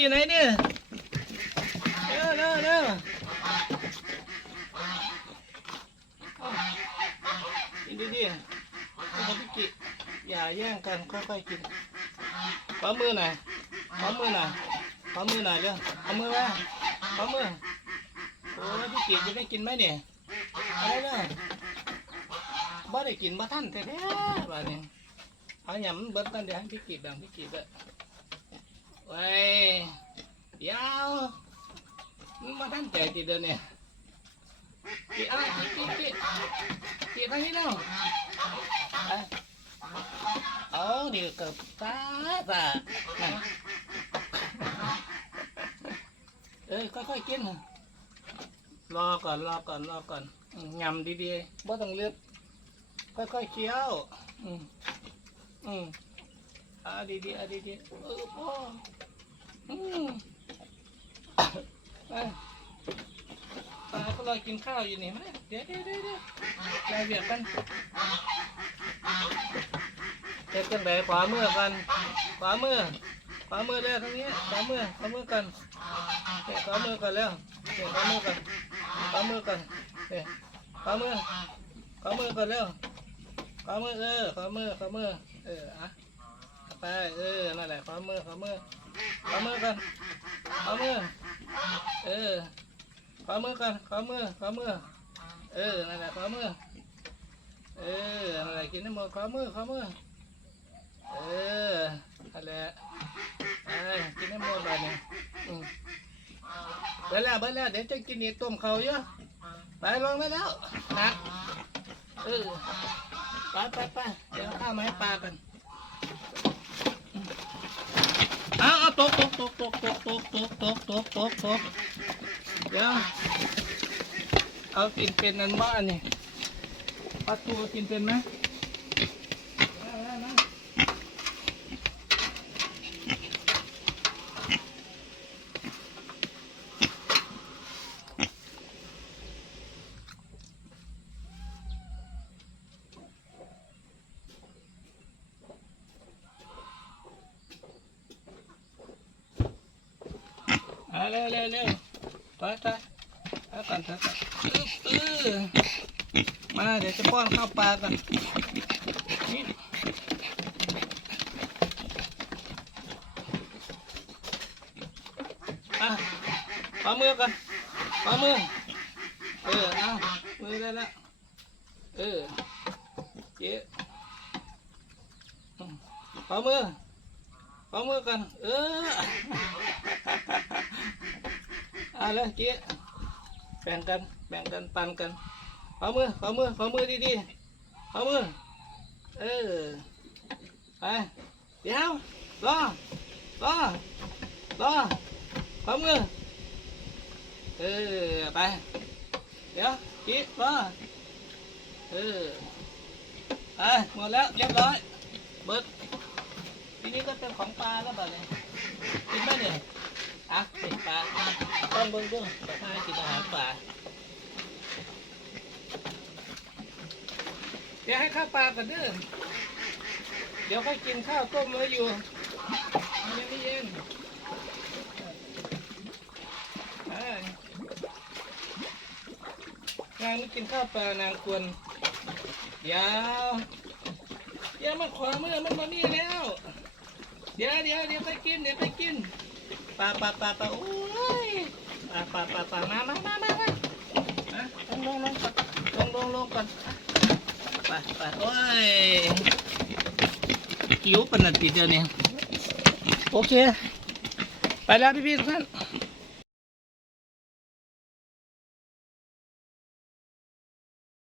อยู่ไหนเนี่ยเร็วเร็วเร็วกินดีๆเอาพี่กิอย่าแย่งกันค่อยๆกินขอมือหน่อยขอมือหน่อยขอมือหน่อยเร็วเอามือมาขอมือโอ้ยพี่กิจะได้กินไหมเนี่ยเอาเลยเลยบ่ได้กินบ่ท่านแท้ๆบ้านนี้เอาหยำเบิ้ลตั้งเดี๋ยวให้พี่กิแบ่งพี่กิเบิ้ล ไว้ยาวมึงมาตั้งใจติดเดินเนี่ยติดอะไรติดติดติดติดทางนี้แล้วเอาเดี๋ยวกับตาตาเอ้ยค่อยๆกินรอก่อนรอก่อนรอก่อนอืมยำดีๆบ่ต้องเลือกค่อยๆเคี้ยว อืมอืม อาดีๆเอาดีๆเออพ่ออืมไปตาก็รอกินข้าวอยู่นี่มาเดี๋ยวเดี๋ยวเดี๋ยวเดี๋ยวรายเบียดกันเจ็บกันไหนขวามือกันขวามือขวามือเด้อทางนี้ขวามือขวามือกันเตะขวามือกันแล้วเตะขวามือกันขวามือกันเตะขวามือขวามือกันแล้วขวามือเออขวามือขวามือเอออะ มือขวามือขอมือกันขอมือ เออขอมือกันขอมือขอมือ เออ นั่นแหละขอมือ เออ นั่นแหละกินได้หมดขอมือขอมือ เออ นั่นแหละไปกินได้หมดแบบนี้อืมเบิดแล้วเบิดแล้วเดี๋ยวจะกินอีกต้มเขาเยอะไปลงไปแล้วนะเออไปไปไปเดี๋ยวข้าวมาให้ปลากัน ตกตกตกตกตกตกตกตกตกตกตกเดี๋ยวเอากินเป็นนั้นบ้านนี่ปลาตัวกินเป็นไหม เร็วเร็วเร็วไปไปเอากันเถอะกันอึ๊บเออมาเดี๋ยวจะป้อนข้าวปลากันนี่อะขอมือกันขอมือเออเอามือได้แล้วเออเจ๊อืมขอมือขอมือกัน เออ เอาเลยเจ๊แบ่งกัน แบ่งกันปันกันขอมือขอมือขอมือดีๆขอมือ เออ ไป เดี๋ยว รอ รอ รอขอมือ เออ ไป เดี๋ยวกิ๊กรอ เออ ไปหมดแล้วเรียบร้อย เบิดทีนี้ก็เป็นของปลาแล้วแบบนี้กินไหมเนี่ย อะติดปลาต้องเบิ้งเบิ้งจะพากินอาหารป่าเดี๋ยวให้ข้าวปลากันเด้อเดี๋ยวค่อยกินข้าวต้มไว้อยู่มันยังไม่เย็นนางไม่กินข้าวปลานางควรเดี๋ยวเดี๋ยวมันขวามือมันมานี่แล้ว เดี๋ยวเดี๋ยวเดี๋ยวไปกินเดี๋ยวไปกิน ปลาปลาปลาปลาโอ้ยปลาปลาปลาปลามามามามามาลงลงลงก่อนลงลงลงก่อนอะไปไปโอ้ยหิวปนัดติดเดียวเนี่ยโอเค ไปแล้วพี่พี่ทุกท่าน